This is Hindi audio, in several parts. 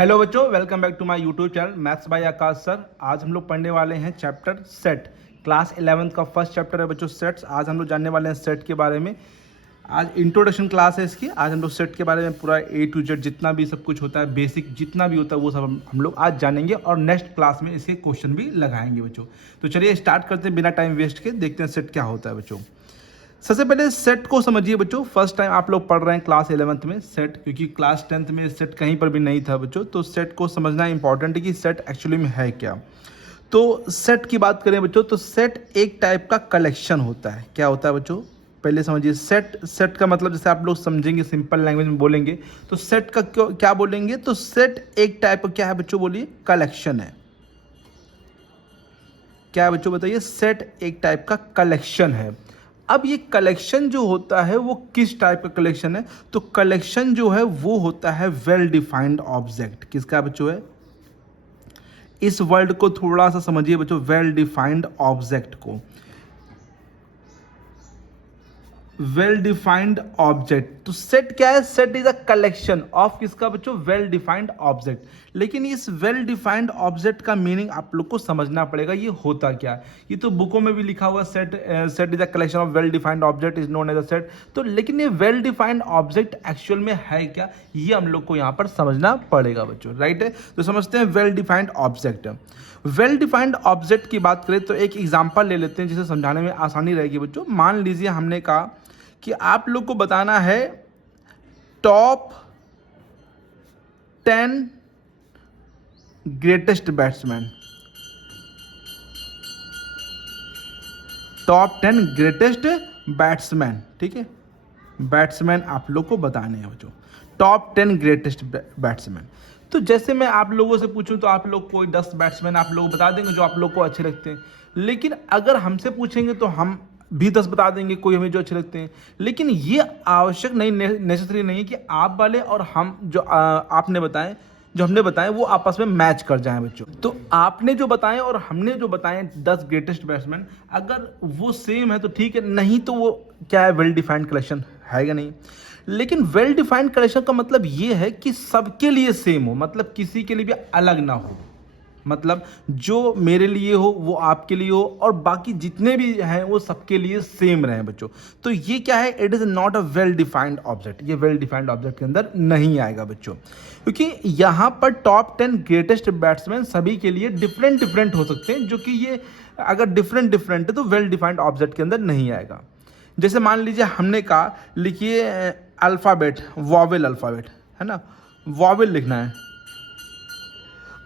हेलो बच्चों, welcome back to my YouTube channel maths by Akash sir. आज हम लोग पढ़ने वाले हैं चैप्टर सेट। क्लास 11th का फर्स्ट चैप्टर है बच्चों सेट्स। आज हम लोग जानने वाले हैं सेट के बारे में। आज इंट्रोडक्शन क्लास है इसकी। आज हम लोग सेट के बारे में पूरा A to Z जितना भी सब कुछ होता है, बेसिक जितना भी होता है वो सब हम लोग आज जानेंगे और नेक्स्ट क्लास में इसके क्वेश्चन भी लगाएंगे बच्चों। तो चलिए स्टार्ट करते हैं बिना टाइम वेस्ट के, देखते हैं सेट क्या होता है बच्चों। सबसे पहले सेट को समझिए बच्चों। फर्स्ट टाइम आप लोग पढ़ रहे हैं क्लास 11th में सेट, क्योंकि क्लास 10th में सेट कहीं पर भी नहीं था बच्चों। तो सेट को समझना इंपॉर्टेंट है कि सेट एक्चुअली में है क्या। तो सेट की बात करें बच्चों तो सेट एक टाइप का कलेक्शन होता है। क्या होता है बच्चों, पहले समझिए। सेट का मतलब जैसे आप लोग समझेंगे, सिंपल लैंग्वेज में बोलेंगे तो सेट का क्या बोलेंगे, तो सेट एक टाइप का क्या है बच्चों, बोलिए कलेक्शन है। क्या है बच्चों बताइए, सेट एक टाइप का कलेक्शन है। अब ये कलेक्शन जो होता है वो किस टाइप का कलेक्शन है, तो कलेक्शन जो है वो होता है वेल डिफाइंड ऑब्जेक्ट। किसका बच्चों है, इस वर्ड को थोड़ा सा समझिए बच्चों, वेल डिफाइंड ऑब्जेक्ट को। वेल डिफाइंड ऑब्जेक्ट, तो सेट क्या है, set is a collection of किसका बच्चों, वेल डिफाइंड ऑब्जेक्ट। लेकिन इस वेल डिफाइंड ऑब्जेक्ट का मीनिंग आप लोग को समझना पड़ेगा, ये होता क्या है। ये तो बुकों में भी लिखा हुआ set is a collection of well defined object is known as a set. तो लेकिन ये वेल डिफाइंड ऑब्जेक्ट एक्चुअल में है क्या, ये हम लोग को यहाँ पर समझना पड़ेगा बच्चों। राइट है, तो समझते हैं well defined object. Well defined object की बात करें तो एक एग्जाम्पल ले लेते हैं जिसे समझाने में आसानी रहेगी बच्चों। मान लीजिए हमने कहा कि आप लोग को बताना है top 10 greatest batsman. Top 10 greatest batsman, ठीक है। बैट्समैन आप लोग को बताने हैं बच्चों, टॉप 10 ग्रेटेस्ट बैट्समैन। तो जैसे मैं आप लोगों से पूछूं तो आप लोग कोई 10 बैट्समैन आप लोग बता देंगे जो आप लोग को अच्छे लगते हैं। लेकिन अगर हमसे पूछेंगे तो हम भी 10 बता देंगे कोई हमें जो अच्छे लगते हैं। लेकिन ये आवश्यक नहीं, नेसेसरी नहीं है कि आप वाले और हम जो आपने बताएं, जो हमने बताएं वो आपस में मैच कर जाएं बच्चों। तो आपने जो बताएं और हमने जो बताएं 10 ग्रेटेस्ट बैट्समैन, अगर वो सेम है तो ठीक है, नहीं तो वो क्या है, वेल डिफाइंड कलेक्शन है या नहीं। लेकिन वेल डिफाइंड कलेक्शन का मतलब ये है कि सबके लिए सेम हो, मतलब किसी के लिए भी अलग ना हो। मतलब जो मेरे लिए हो वो आपके लिए हो और बाकी जितने भी हैं वो सबके लिए सेम रहे बच्चों। तो ये क्या है, it is not a well defined object. ये वेल डिफाइंड ऑब्जेक्ट के अंदर नहीं आएगा बच्चों, क्योंकि यहाँ पर टॉप 10 ग्रेटेस्ट बैट्समैन सभी के लिए डिफरेंट डिफरेंट हो सकते हैं, जो कि ये अगर डिफरेंट डिफरेंट है तो वेल डिफाइंड ऑब्जेक्ट के अंदर नहीं आएगा। जैसे मान लीजिए हमने कहा लिखिए अल्फ़ाबेट, वॉवेल अल्फ़ाबेट है ना, वॉवेल लिखना है।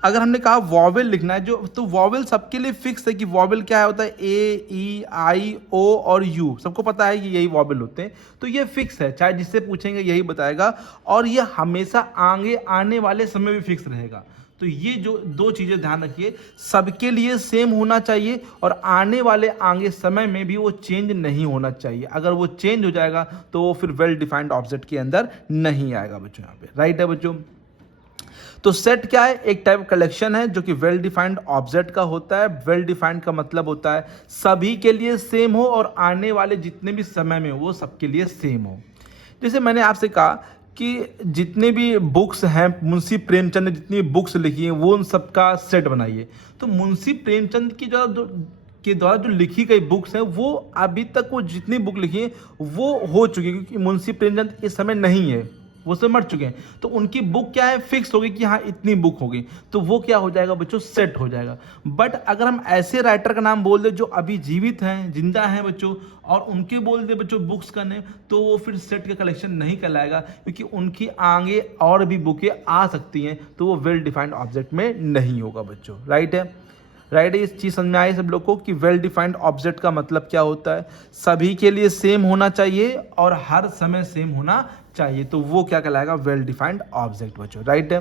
अगर हमने कहा वॉवेल लिखना है जो, तो वॉवेल सबके लिए फिक्स है कि वॉवेल क्या है, होता है ए, ई, आई, ओ और यू। सबको पता है कि यही वॉवेल होते हैं। तो ये फिक्स है, चाहे जिससे पूछेंगे यही बताएगा, और ये हमेशा आगे आने वाले समय भी फिक्स रहेगा। तो ये जो दो चीज़ें ध्यान रखिए, सबके लिए सेम होना चाहिए और आने वाले आगे समय में भी वो चेंज नहीं होना चाहिए। अगर वो चेंज हो जाएगा तो वो फिर वेल डिफाइंड ऑब्जेक्ट के अंदर नहीं आएगा बच्चों। यहाँ पे राइट है बच्चों। तो सेट क्या है, एक टाइप कलेक्शन है जो कि वेल डिफाइंड ऑब्जेक्ट का होता है। वेल डिफाइंड का मतलब होता है सभी के लिए सेम हो और आने वाले जितने भी समय में वो सबके लिए सेम हो। जैसे मैंने आपसे कहा कि जितने भी बुक्स हैं, मुंशी प्रेमचंद ने जितनी बुक्स लिखी हैं वो उन सबका सेट बनाइए। तो मुंशी प्रेमचंद की के द्वारा जो लिखी गई बुक्स हैं वो अभी तक वो जितनी बुक लिखी हैं वो हो चुकी है, क्योंकि मुंशी प्रेमचंद इस समय नहीं है, वो सब मर चुके हैं। तो उनकी बुक क्या है, फिक्स हो गई कि हाँ इतनी बुक होगी, तो वो क्या हो जाएगा बच्चों, सेट हो जाएगा। बट अगर हम ऐसे राइटर का नाम बोल दे जो अभी जीवित हैं, जिंदा हैं बच्चों, और उनके बोल दे बच्चों बुक्स का नेम, तो वो फिर सेट का कलेक्शन नहीं कहलाएगा, क्योंकि उनकी आगे और भी बुकें आ सकती हैं, तो वो वेल डिफाइंड ऑब्जेक्ट में नहीं होगा बच्चों। राइट है, राइट है। इस चीज़ समझ में आई सब लोग को कि वेल डिफाइंड ऑब्जेक्ट का मतलब क्या होता है, सभी के लिए सेम होना चाहिए और हर समय सेम होना चाहिए, तो वो क्या कहलाएगा, वेल डिफाइंड ऑब्जेक्ट बच्चों। राइट है।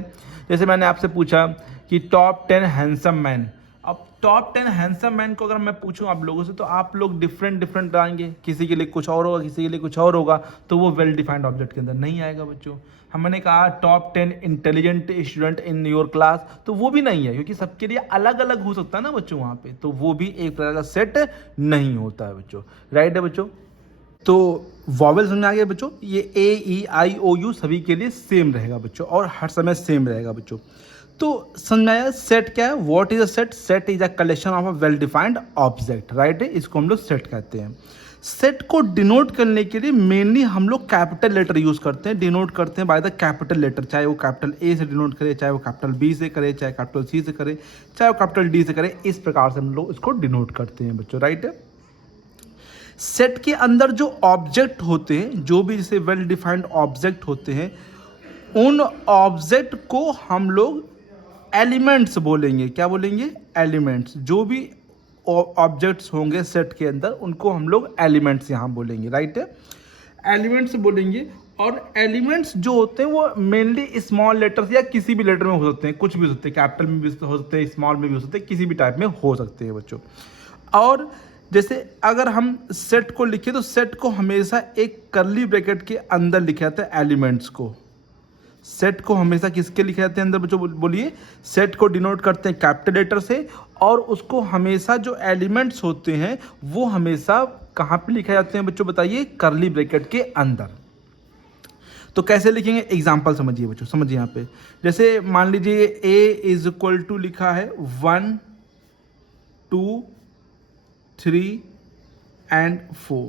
जैसे मैंने आपसे पूछा कि टॉप 10 हैंडसम मैन। अब टॉप 10 हैंडसम मैन को अगर मैं पूछूं आप लोगों से तो आप लोग डिफरेंट डिफरेंट बताएंगे, किसी के लिए कुछ और होगा, किसी के लिए कुछ और होगा, तो वो वेल डिफाइंड ऑब्जेक्ट के अंदर नहीं आएगा बच्चों। हमने कहा top 10 intelligent student in your class, तो वो भी नहीं है, क्योंकि सबके लिए अलग अलग हो सकता है ना बच्चों वहाँ पे, तो वो भी एक प्रकार का सेट नहीं होता है बच्चों। राइट है बच्चों। तो वॉवेल समझ में आ गया बच्चों, ये ए ई आई ओ यू सभी के लिए सेम रहेगा बच्चों और हर समय सेम रहेगा बच्चों। तो समझ में आया सेट क्या है, what is a set, set is a collection of a well defined object, right है, इसको हम लोग सेट कहते हैं। सेट को डिनोट करने के लिए मेनली हम लोग कैपिटल लेटर यूज करते हैं, डिनोट करते हैं बाय द कैपिटल लेटर, चाहे वो कैपिटल ए से डिनोट करे, चाहे वो कैपिटल बी से करे, चाहे कैपिटल सी से करे, चाहे वो कैपिटल डी से करे, इस प्रकार से हम लोग इसको डिनोट करते हैं बच्चों, राइट है। सेट के अंदर जो ऑब्जेक्ट होते हैं, जो भी जैसे वेल डिफाइंड ऑब्जेक्ट होते हैं, उन ऑब्जेक्ट को हम लोग एलिमेंट्स बोलेंगे। क्या बोलेंगे, एलिमेंट्स। जो भी ऑब्जेक्ट्स होंगे सेट के अंदर उनको हम लोग एलिमेंट्स यहाँ बोलेंगे, राइट है, एलिमेंट्स बोलेंगे। और एलिमेंट्स जो होते हैं वो मेनली स्मॉल लेटर्स या किसी भी लेटर में हो सकते हैं, कुछ भी हो सकते हैं, कैपिटल में भी हो सकते हैं, स्मॉल में भी हो सकते हैं, किसी भी टाइप में हो सकते हैं बच्चों। और जैसे अगर हम सेट को लिखें तो सेट को हमेशा एक कर्ली ब्रैकेट के अंदर लिखा जाता है, एलिमेंट्स को। सेट को हमेशा किसके लिखे जाते हैं अंदर बच्चों, बोलिए। सेट को डिनोट करते हैं कैपिटल लेटर से, और उसको हमेशा जो एलिमेंट्स होते हैं वो हमेशा कहाँ पे लिखे जाते हैं बच्चों, बताइए, कर्ली ब्रैकेट के अंदर। तो कैसे लिखेंगे, एग्जाम्पल समझिए बच्चों, समझिए यहाँ पे। जैसे मान लीजिए ए इज इक्वल टू लिखा है 1 2 3 एंड 4,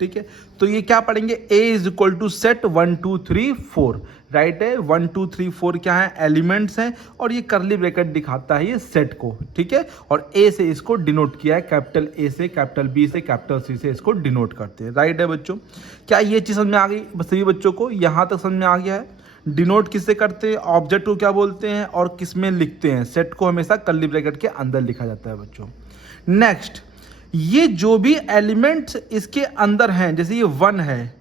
ठीक है। तो ये क्या पढ़ेंगे, A is equal to set 1 2 3 4, right है। 1 2 3 4 क्या है, एलिमेंट्स हैं, और ये कर्ली ब्रैकेट दिखाता है ये सेट को, ठीक है। और ए से इसको डिनोट किया है, कैपिटल ए से, कैपिटल बी से, कैपिटल सी से इसको डिनोट करते हैं, राइट है बच्चों। क्या ये चीज़ समझ में आ गई सभी बच्चों को, यहाँ तक समझ में आ गया है। डिनोट किससे करते हैं, ऑब्जेक्ट को क्या बोलते हैं और किस में लिखते हैं। सेट को हमेशा कर्ली ब्रैकेट के अंदर लिखा जाता है बच्चों। नेक्स्ट, ये जो भी एलिमेंट्स इसके अंदर हैं, जैसे ये 1 है,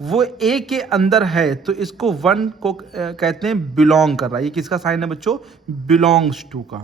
वो ए के अंदर है, तो इसको 1 को कहते हैं बिलोंग कर रहा है। ये किसका साइन है बच्चों, बिलोंग्स टू का।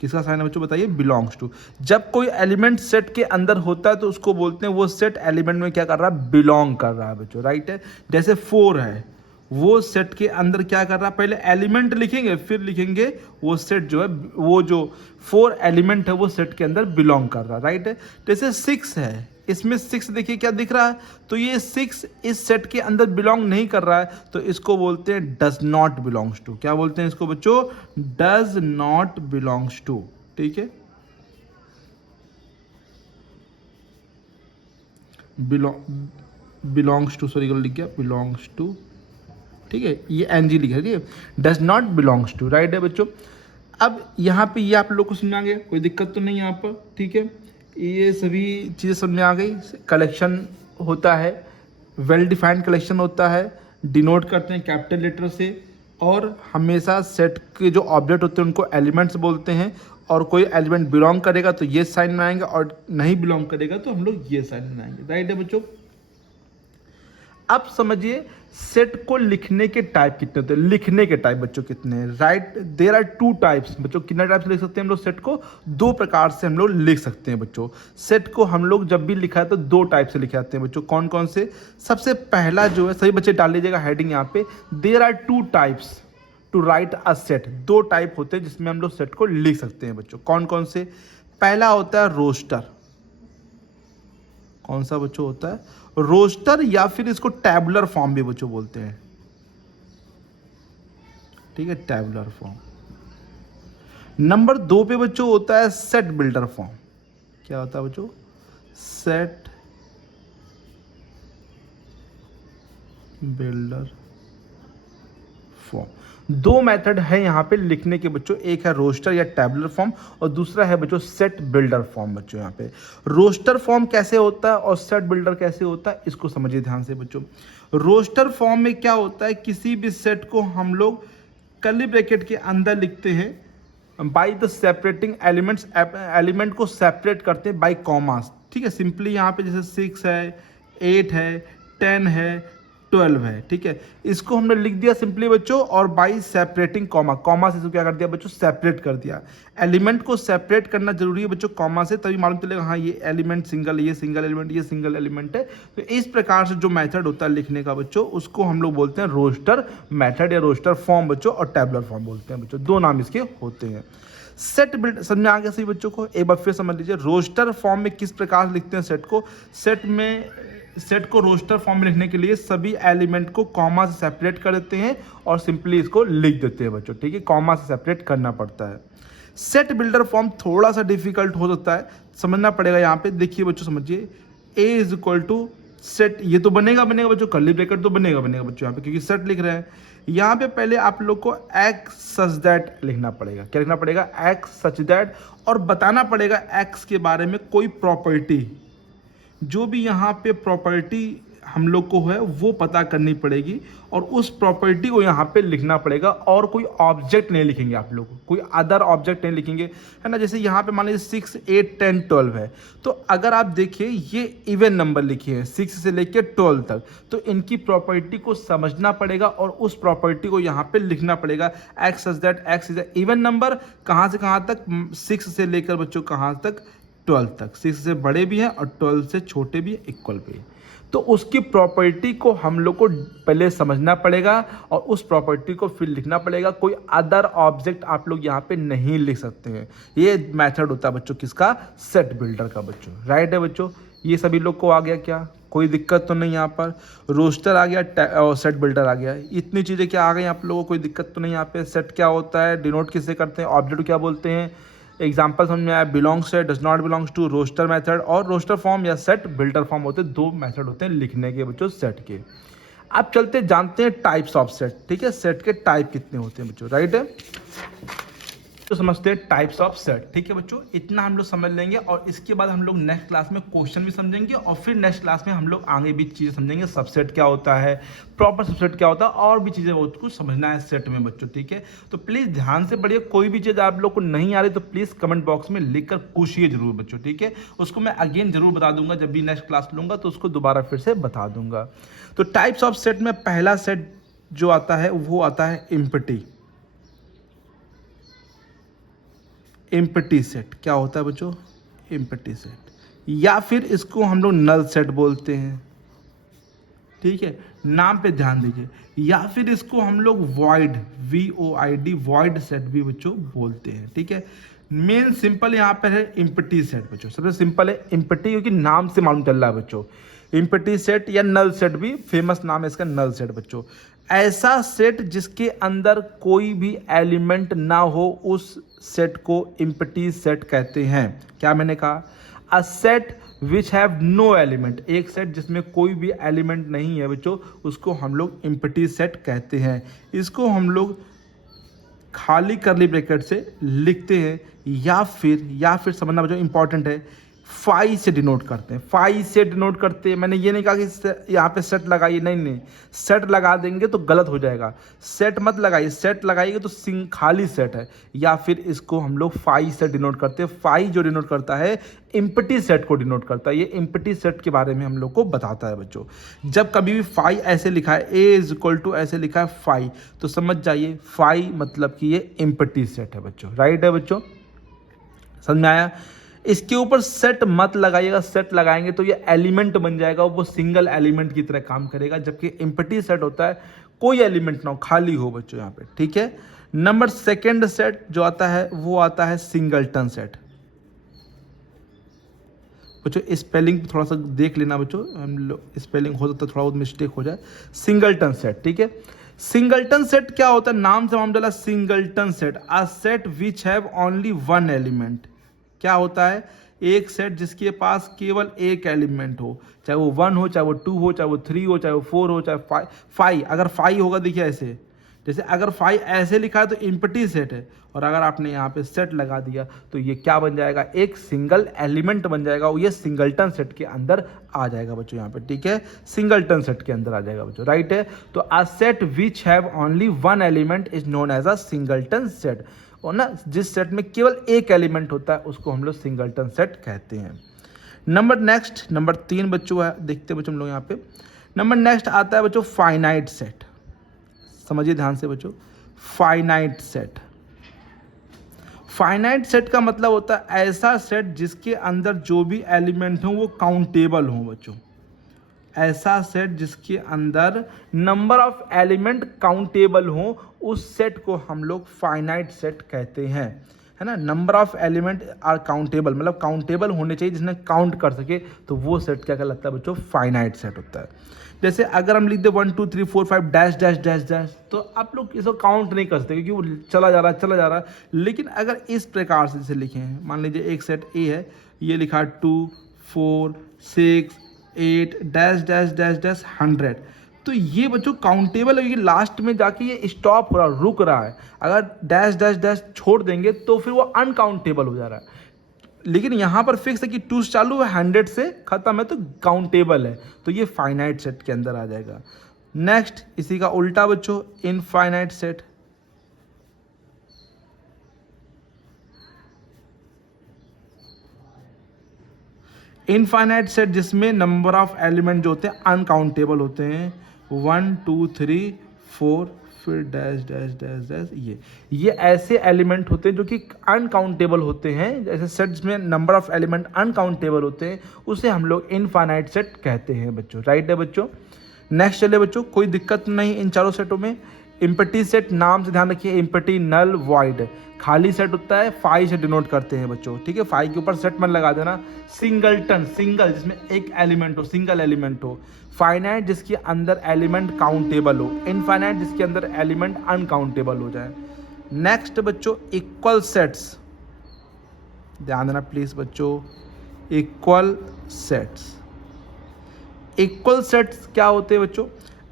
किसका साइन है बच्चों, बताइए, बिलोंग्स टू। जब कोई एलिमेंट सेट के अंदर होता है तो उसको बोलते हैं वो सेट एलिमेंट में क्या कर रहा है, बिलोंग कर रहा है बच्चों, राइट है। जैसे 4 है, वो सेट के अंदर क्या कर रहा है, पहले एलिमेंट लिखेंगे फिर लिखेंगे वो सेट जो है, वो जो 4 एलिमेंट है वो सेट के अंदर बिलोंग कर रहा है, राइट है। जैसे 6 है, इसमें 6 देखिए क्या दिख रहा है, तो ये 6 इस सेट के अंदर बिलोंग नहीं कर रहा है, तो इसको बोलते हैं डज नॉट बिलोंग्स टू। क्या बोलते हैं इसको बच्चों, डज नॉट बिलोंग्स टू, ठीक है। बिलोंग्स टू, सॉरी लिख गया, बिलोंग्स टू, ठीक है, ये एनजी लिखा है, ठीक है, does not belongs to, right है बच्चों। अब यहाँ पे ये आप लोग को समझ आ गया, कोई दिक्कत तो नहीं यहाँ पर, ठीक है। ये सभी चीज़ें समझ में आ गई। कलेक्शन होता है, वेल डिफाइंड कलेक्शन होता है, डिनोट करते हैं कैपिटल लेटर से, और हमेशा सेट के जो ऑब्जेक्ट होते हैं उनको एलिमेंट्स बोलते हैं, और कोई एलिमेंट बिलोंग करेगा तो ये साइन बनाएंगे, और नहीं बिलोंग करेगा तो हम लोग ये साइन बनाएंगे, राइट है बच्चों। अब समझिए सेट को लिखने के टाइप कितने होते हैं, लिखने के टाइप बच्चों कितने हैं, राइट। देयर आर 2 टाइप्स बच्चों। कितने टाइप से लिख सकते हैं हम लोग सेट को, 2 प्रकार से हम लोग लिख सकते हैं बच्चों। सेट को हम लोग जब भी लिखा है तो 2 टाइप से लिखे जाते हैं बच्चों। कौन कौन से, सबसे पहला जो है, सभी बच्चे डाल लीजिएगा हेडिंग यहाँ पे, there are 2 types to write a set. 2 type होते हैं जिसमें हम लोग सेट को लिख सकते हैं बच्चों। कौन कौन से, पहला होता है रोस्टर। कौन सा बच्चों होता है, रोस्टर, या फिर इसको टैबुलर फॉर्म भी बच्चों बोलते हैं, ठीक है, टैबुलर फॉर्म। नंबर 2 पे बच्चों होता है सेट बिल्डर फॉर्म। क्या होता है बच्चों, सेट बिल्डर फॉर्म। 2 मेथड है यहाँ पे लिखने के बच्चों, एक है रोस्टर या टैबुलर फॉर्म, और दूसरा है बच्चों सेट बिल्डर फॉर्म बच्चों। यहाँ पे रोस्टर फॉर्म कैसे होता है और सेट बिल्डर कैसे होता है, इसको समझिए ध्यान से बच्चों। रोस्टर फॉर्म में क्या होता है, किसी भी सेट को हम लोग कर्ली ब्रैकेट के अंदर लिखते हैं by the separating elements, element को सेपरेट करते हैं बाय कॉमास, ठीक है। सिंपली यहाँ पे जैसे 6 है, 8 है, 10 है, 12 है, ठीक है। इसको हमने लिख दिया सिंपली बच्चों, और बाई सेपरेटिंग कॉमा, कॉमा से इसको क्या कर दिया बच्चों, सेपरेट कर दिया। एलिमेंट को सेपरेट करना जरूरी है बच्चों कॉमा से, तभी मालूम चलेगा हाँ ये एलिमेंट सिंगल, ये सिंगल एलिमेंट, ये सिंगल एलिमेंट है। तो इस प्रकार से जो मेथड होता है लिखने का बच्चों, उसको हम लोग बोलते हैं रोस्टर मेथड या रोस्टर फॉर्म बच्चों, और टैबुलर फॉर्म बोलते हैं बच्चों। 2 नाम इसके होते हैं। सेट बिल्ड समझ में आ गया सही बच्चों को? एक बार फिर समझ लीजिए, रोस्टर फॉर्म में किस प्रकार से लिखते हैं सेट को। सेट को रोस्टर फॉर्म में लिखने के लिए सभी एलिमेंट को कॉमा से सेपरेट कर देते हैं और सिंपली इसको लिख देते हैं बच्चों, ठीक है, कॉमा से सेपरेट करना पड़ता है। सेट बिल्डर फॉर्म थोड़ा सा डिफिकल्ट हो सकता है, समझना पड़ेगा। यहाँ पे देखिए बच्चों, समझिए, ए इज इक्वल टू सेट, ये तो बनेगा बच्चों, कर्ली ब्रैकेट तो बनेगा बच्चों यहाँ पे, क्योंकि सेट लिख रहे हैं। यहाँ पे पहले आप लोग को एक्स सच दैट लिखना पड़ेगा। क्या लिखना पड़ेगा? एक्स सच दैट, और बताना पड़ेगा एक्स के बारे में कोई प्रॉपर्टी, जो भी यहाँ पे प्रॉपर्टी हम लोग को है वो पता करनी पड़ेगी और उस प्रॉपर्टी को यहाँ पे लिखना पड़ेगा। और कोई ऑब्जेक्ट नहीं लिखेंगे आप लोग, कोई अदर ऑब्जेक्ट नहीं लिखेंगे, है ना। जैसे यहाँ पे मान लीजिए 6, 8, 10, 12 है, तो अगर आप देखिए ये इवन नंबर लिखे हैं 6 से लेकर 12 तक, तो इनकी प्रॉपर्टी को समझना पड़ेगा और उस प्रॉपर्टी को यहाँ पे लिखना पड़ेगा। X such that x is even number, कहाँ से कहाँ तक? 6 से लेकर बच्चों कहाँ तक? 12 तक। 6 से बड़े भी हैं और 12 से छोटे भी, इक्वल भी है। तो उसकी प्रॉपर्टी को हम लोग को पहले समझना पड़ेगा और उस प्रॉपर्टी को फिर लिखना पड़ेगा। कोई अदर ऑब्जेक्ट आप लोग यहाँ पे नहीं लिख सकते हैं। ये मेथड होता है बच्चों किसका? सेट बिल्डर का बच्चों, राइट है बच्चों। ये सभी लोग को आ गया क्या? कोई दिक्कत तो नहीं? यहाँ पर रोस्टर आ गया और सेट बिल्डर आ गया, इतनी चीज़ें क्या आ गई आप लोगों को? कोई दिक्कत तो नहीं यहाँ पे? सेट क्या होता है, डिनोट किससे करते हैं, ऑब्जेक्ट क्या बोलते हैं, एग्जाम्पल समझ में आया? बिलोंग्स से, does not belongs to, roster method और रोस्टर फॉर्म या सेट बिल्डर फॉर्म होते हैं। 2 मेथड होते हैं लिखने के बच्चों सेट के। अब चलते जानते हैं टाइप्स ऑफ सेट, ठीक है, सेट के टाइप कितने होते हैं बच्चों, राइट है। तो समझते हैं टाइप्स ऑफ सेट, ठीक है बच्चों। इतना हम लोग समझ लेंगे और इसके बाद हम लोग नेक्स्ट क्लास में क्वेश्चन भी समझेंगे और फिर नेक्स्ट क्लास में हम लोग आगे भी चीज़ें समझेंगे। सबसेट क्या होता है, प्रॉपर सबसेट क्या होता है, और भी चीज़ें बहुत कुछ समझना है सेट में बच्चों, ठीक है। तो प्लीज़ ध्यान से पढ़िए, कोई भी चीज़ आप लोग को नहीं आ रही तो प्लीज़ कमेंट बॉक्स में लिख कर पूछिए जरूर बच्चों, ठीक है। उसको मैं अगेन जरूर बता दूंगा, जब भी नेक्स्ट क्लास लूँगा तो उसको दोबारा फिर से बता दूंगा। तो टाइप्स ऑफ सेट में पहला सेट जो आता है वो आता है एम्प्टी। एम्प्टी सेट क्या होता है बच्चों? एम्प्टी सेट, या फिर इसको हम लोग नल सेट बोलते हैं, ठीक है, नाम पे ध्यान दीजिए। या फिर इसको हम लोग वॉइड, VOID, वॉइड सेट भी बच्चों बोलते हैं, ठीक है। मेन सिंपल यहाँ पर है एम्प्टी सेट बच्चों, सबसे सिंपल है एम्प्टी, क्योंकि नाम से मालूम चल रहा है बच्चों। एम्प्टी सेट या नल सेट भी फेमस नाम है इसका, नल सेट बच्चों। ऐसा सेट जिसके अंदर कोई भी एलिमेंट ना हो, उस सेट को एम्प्टी सेट कहते हैं। क्या मैंने कहा? A set which have no element, एक सेट जिसमें कोई भी एलिमेंट नहीं है बच्चों, उसको हम लोग एम्प्टी सेट कहते हैं। इसको हम लोग खाली करली ब्रैकेट से लिखते हैं या फिर समझना बच्चों इंपॉर्टेंट है, फाई से डिनोट करते हैं। फाई से डिनोट करते हैं, मैंने ये नहीं कहा कि यहाँ पे सेट लगाइए, नहीं, सेट लगा देंगे तो गलत हो जाएगा। सेट मत लगाइए, सेट लगाइएगा तो खाली सेट है, या फिर इसको हम लोग फाई से डिनोट करते हैं। फाई जो डिनोट करता है एम्प्टी सेट को डिनोट करता है। ये एम्प्टी सेट के बारे में हम लोग को बताता है बच्चों। जब कभी भी फाई ऐसे लिखा है, ए इज इक्वल टू ऐसे लिखा है फाई, तो समझ जाइए फाई मतलब कि ये एम्प्टी सेट है बच्चों, राइट है बच्चों, समझ में आया। इसके ऊपर सेट मत लगाइएगा, सेट लगाएंगे तो ये एलिमेंट बन जाएगा, वो सिंगल एलिमेंट की तरह काम करेगा, जबकि एम्प्टी सेट होता है कोई एलिमेंट ना हो, खाली हो बच्चों यहाँ पे, ठीक है। नंबर सेकंड सेट जो आता है वो आता है सिंगलटन सेट। बच्चों स्पेलिंग थोड़ा सा देख लेना बच्चों, हम लोग स्पेलिंग हो सकता है थोड़ा बहुत मिस्टेक हो जाए। सिंगलटन सेट, ठीक है। सिंगलटन सेट क्या होता है? नाम से मालूम चला, singleton set, a set which have only one element. क्या होता है? एक सेट जिसके पास केवल एक एलिमेंट हो, चाहे वो 1 हो, चाहे वो 2 हो, चाहे वो 3 हो, चाहे वो 4 हो, चाहे 5। अगर 5 होगा, देखिए ऐसे, जैसे अगर 5 ऐसे लिखा है तो एम्प्टी सेट है, और अगर आपने यहाँ पे सेट लगा दिया तो ये क्या बन जाएगा? एक सिंगल एलिमेंट बन जाएगा, ये सिंगलटन सेट के अंदर आ जाएगा बच्चों यहाँ पे, ठीक है, सिंगलटन सेट के अंदर आ जाएगा बच्चों, राइट है। तो a set which have only one element is known as a singleton set, और ना जिस सेट में केवल एक एलिमेंट होता है उसको हम लोग सिंगलटन सेट कहते हैं। नंबर 3 बच्चों है, देखते हैं बच्चों हम लोग यहाँ पे। नंबर नेक्स्ट आता है बच्चों फाइनाइट सेट। समझिए ध्यान से बच्चों, फाइनाइट सेट। फाइनाइट सेट का मतलब होता है ऐसा सेट जिसके अंदर जो भी एलिमेंट हो वो काउंटेबल हो बच्चों। ऐसा सेट जिसके अंदर नंबर ऑफ एलिमेंट काउंटेबल हो, उस सेट को हम लोग फाइनाइट सेट कहते हैं, है ना। Number of element are countable, मतलब काउंटेबल होने चाहिए जिसने काउंट कर सके, तो वो सेट क्या कहलाता है बच्चों, फाइनाइट सेट होता है। जैसे अगर हम लिख दे 1 2 3 4 5 डैश डैश डैश डैश, तो आप लोग इसको काउंट नहीं कर सकते क्योंकि वो चला जा रहा है। लेकिन अगर इस प्रकार से इसे लिखे हैं, मान लीजिए एक सेट ए है, ये लिखा 2 4 6 8 डैश डैश डैश डैश 100, तो ये बच्चों काउंटेबल है, लास्ट में जाके ये स्टॉप हो रहा, रुक रहा है। अगर डैश डैश डैश छोड़ देंगे तो फिर वो अनकाउंटेबल हो जा रहा है। लेकिन यहाँ पर फिक्स है कि 2 चालू है, 100 से खत्म है, तो काउंटेबल है, तो ये फाइनाइट सेट के अंदर आ जाएगा। नेक्स्ट इसी का उल्टा बच्चों, इनफाइनाइट सेट। इनफाइनाइट सेट जिसमें नंबर ऑफ एलिमेंट जो होते हैं अनकाउंटेबल होते हैं, 1 2 3 4 फिर डैश डैश डैश डैश, ये ऐसे एलिमेंट होते हैं जो कि अनकाउंटेबल होते हैं। जैसे सेट्स में नंबर ऑफ एलिमेंट अनकाउंटेबल होते हैं, उसे हम लोग इनफाइनाइट सेट कहते हैं बच्चों। राइट है बच्चों। नेक्स्ट चले बच्चों, कोई दिक्कत नहीं इन चारों सेटों में। इम्पटी सेट, नाम से ध्यान रखिए, इम्पटी नल वॉइड खाली सेट होता है, फाई से डिनोट करते हैं बच्चों, ठीक है। फाई के ऊपर सेट मन लगा देना। सिंगलटन, सिंगल जिसमें एक एलिमेंट हो, सिंगल एलिमेंट हो। फाइनाइट जिसके अंदर एलिमेंट काउंटेबल हो। इनफाइनाइट जिसके अंदर एलिमेंट अनकाउंटेबल हो जाए। नेक्स्ट बच्चों, इक्वल सेट्स, ध्यान देना प्लीज बच्चों, इक्वल सेट्स। इक्वल सेट्स क्या होते हैं बच्चों,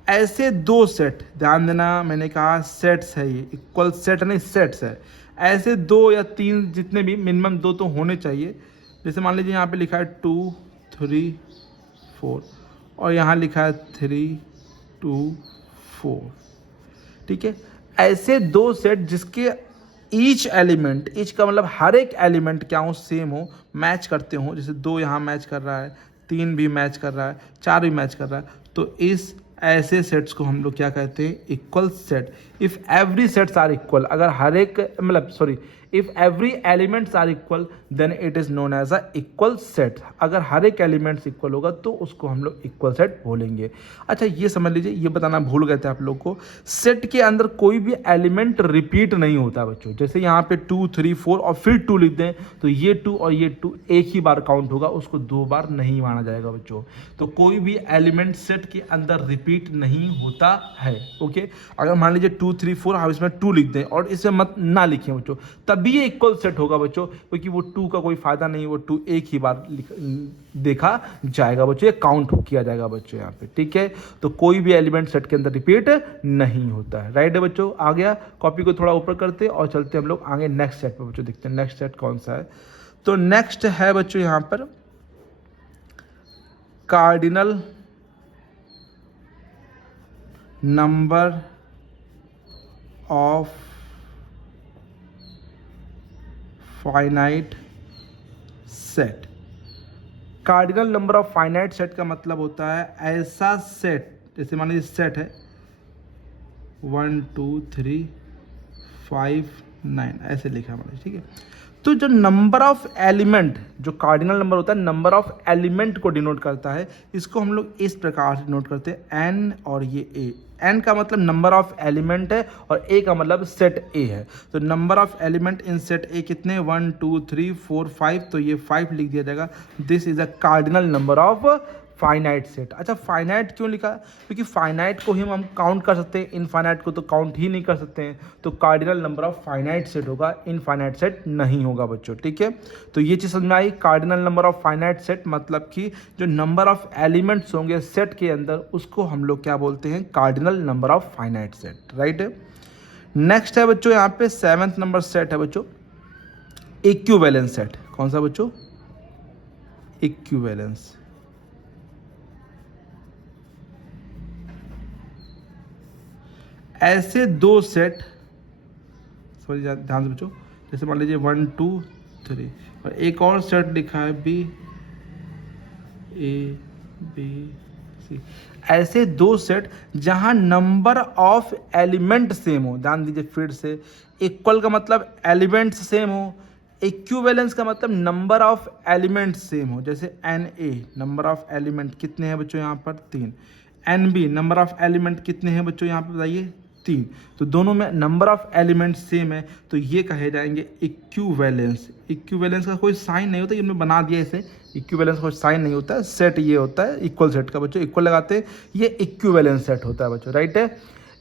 ऐसे दो सेट, ध्यान देना मैंने कहा सेट्स है, ये इक्वल सेट नहीं सेट्स है। ऐसे 2 या 3 जितने भी, मिनिमम 2 तो होने चाहिए। जैसे मान लीजिए यहाँ पे लिखा है 2 3 4 और यहाँ लिखा है 3 2 4, ठीक है। ऐसे 2 सेट जिसके ईच एलिमेंट, ईच का मतलब हर एक एलिमेंट क्या हो, सेम हो, मैच करते हो। जैसे 2 यहाँ मैच कर रहा है, 3 भी मैच कर रहा है, 4 भी मैच कर रहा है, तो इस ऐसे सेट्स को हम लोग क्या कहते हैं, equal set. If every sets are equal, अगर हर एक मतलब sorry, if every elements are equal then it is known as a equal set. अगर हर एक एलिमेंट्स इक्वल होगा तो उसको हम लोग इक्वल सेट बोलेंगे। अच्छा ये समझ लीजिए, ये बताना भूल गए थे आप लोग को, सेट के अंदर कोई भी एलिमेंट रिपीट नहीं होता बच्चों। जैसे यहाँ पे 2 3 4 और फिर 2 लिख दें, तो ये 2 और ये 2 एक ही बार काउंट होगा, उसको 2 बार नहीं माना जाएगा बच्चों। तो कोई भी एलिमेंट सेट के अंदर रिपीट नहीं होता है। ओके, अगर मान लीजिए 2 3 4 हम इसमें 2 लिख दें और इसे मत ना लिखें बच्चों, तभी ये इक्वल सेट होगा बच्चों, क्योंकि वो 2 का कोई फायदा नहीं, वो 2 एक ही बार देखा जाएगा बच्चों, ये काउंट किया जाएगा बच्चों यहाँ पे, ठीक है। तो कोई भी एलिमेंट सेट के अंदर रिपीट नहीं होता है। राइट है बच्चों। आ गया, कॉपी को थोड़ा ऊपर करते और चलते हम लोग आगे नेक्स्ट सेट पे बच्चों, देखते हैं नेक्स्ट सेट कौन सा है। तो नेक्स्ट है बच्चों यहाँ पर cardinal number of finite set. Cardinal number of finite set का मतलब होता है ऐसा सेट, जैसे मान लीजिए सेट है 1 2 3 5 9 ऐसे लिखा है मान, ठीक है। तो जो नंबर ऑफ एलिमेंट, जो कार्डिनल नंबर होता है नंबर ऑफ एलिमेंट को डिनोट करता है, इसको हम लोग इस प्रकार से डिनोट करते हैं n और ये a। n का मतलब नंबर ऑफ एलिमेंट है और a का मतलब सेट a है। तो number of element in set a कितने, 1 2 3 4 5, तो ये 5 लिख दिया जाएगा। This is a cardinal number of finite set. अच्छा फाइनाइट क्यों लिखा, क्योंकि फाइनाइट को ही हम काउंट कर सकते हैं, इनफाइनाइट को तो काउंट ही नहीं कर सकते हैं। तो cardinal number of finite set होगा, इनफाइनाइट सेट नहीं होगा बच्चों, ठीक है। तो ये चीज़ समझ में आई, cardinal number of finite set मतलब कि जो नंबर ऑफ एलिमेंट्स होंगे सेट के अंदर, उसको हम लोग क्या बोलते हैं, cardinal number of finite set. Right है। नेक्स्ट है बच्चों यहाँ पे 7th नंबर सेट है बच्चों इक्विवेलेंस सेट। कौन सा बच्चों, इक्विवेलेंस। ऐसे 2 सेट, सॉरी ध्यान से बच्चों, जैसे मान लीजिए 1 2 3 और एक और सेट लिखा है B A B C। ऐसे 2 सेट जहां नंबर ऑफ एलिमेंट सेम हो, ध्यान दीजिए फिर से, इक्वल का मतलब एलिमेंट्स सेम हो, इक्विवेलेंस का मतलब नंबर ऑफ एलिमेंट सेम हो। जैसे Na नंबर ऑफ एलिमेंट कितने हैं बच्चों यहाँ पर 3, NB नंबर ऑफ एलिमेंट कितने हैं बच्चों यहाँ पर बताइए 3, तो दोनों में नंबर ऑफ एलिमेंट्स सेम है, तो ये कहे जाएंगे इक्विवेलेंस। इक्विवेलेंस का कोई साइन नहीं होता, ये हमने बना दिया इसे, इक्विवेलेंस का कोई साइन नहीं होता है। सेट ये होता है इक्वल सेट का, बच्चों इक्वल लगाते हैं, ये इक्विवेलेंस सेट होता है बच्चों, राइट है।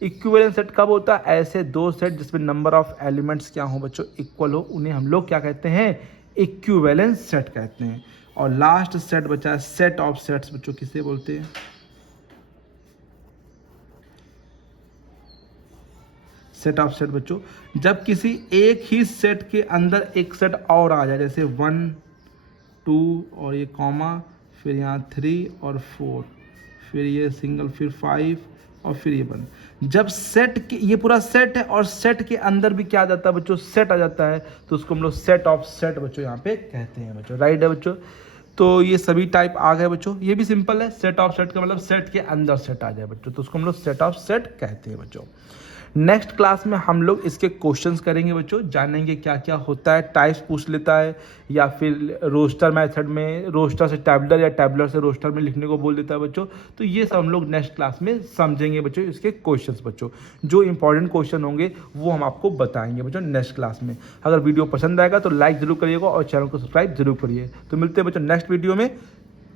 इक्विवेलेंस सेट कब होता है? ऐसे दो सेट जिसमें नंबर ऑफ एलिमेंट्स क्या हो बच्चों, इक्वल हो, उन्हें हम लोग क्या कहते हैं? इक्विवेलेंस सेट कहते हैं। और लास्ट सेट बचा है सेट ऑफ सेट्स, बच्चों किसे बोलते हैं? सेट ऑफ सेट बच्चों जब किसी एक ही सेट के अंदर एक सेट और आ जाए, जैसे 1 2 और ये कॉमा, फिर यहाँ 3 और 4, फिर ये सिंगल, फिर 5 और फिर ये 1। जब सेट के, ये पूरा सेट है और सेट के अंदर भी क्या आ जाता है बच्चों? सेट आ जाता है, तो उसको हम लोग सेट ऑफ सेट बच्चों यहाँ पे कहते हैं बच्चों, राइट है बच्चों। तो ये सभी टाइप आ गए बच्चों, ये भी सिंपल है। सेट ऑफ सेट का मतलब सेट के अंदर सेट आ जाए बच्चों, तो उसको हम लोग सेट ऑफ सेट कहते हैं बच्चों। नेक्स्ट क्लास में हम लोग इसके क्वेश्चंस करेंगे बच्चों, जानेंगे क्या क्या होता है, टाइप्स पूछ लेता है, या फिर रोस्टर मेथड में रोस्टर से टैबलर या टैबलर से रोस्टर में लिखने को बोल देता है बच्चों। तो ये सब हम लोग नेक्स्ट क्लास में समझेंगे बच्चों, इसके क्वेश्चंस बच्चों। जो इंपॉर्टेंट क्वेश्चन होंगे वो हम आपको बताएंगे बच्चों नेक्स्ट क्लास में। अगर वीडियो पसंद आएगा तो लाइक जरूर करिएगा और चैनल को सब्सक्राइब जरूर करिए। तो मिलते हैं बच्चों नेक्स्ट वीडियो में,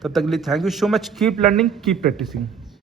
तब तक के लिए thank you so much. Keep learning, keep practising.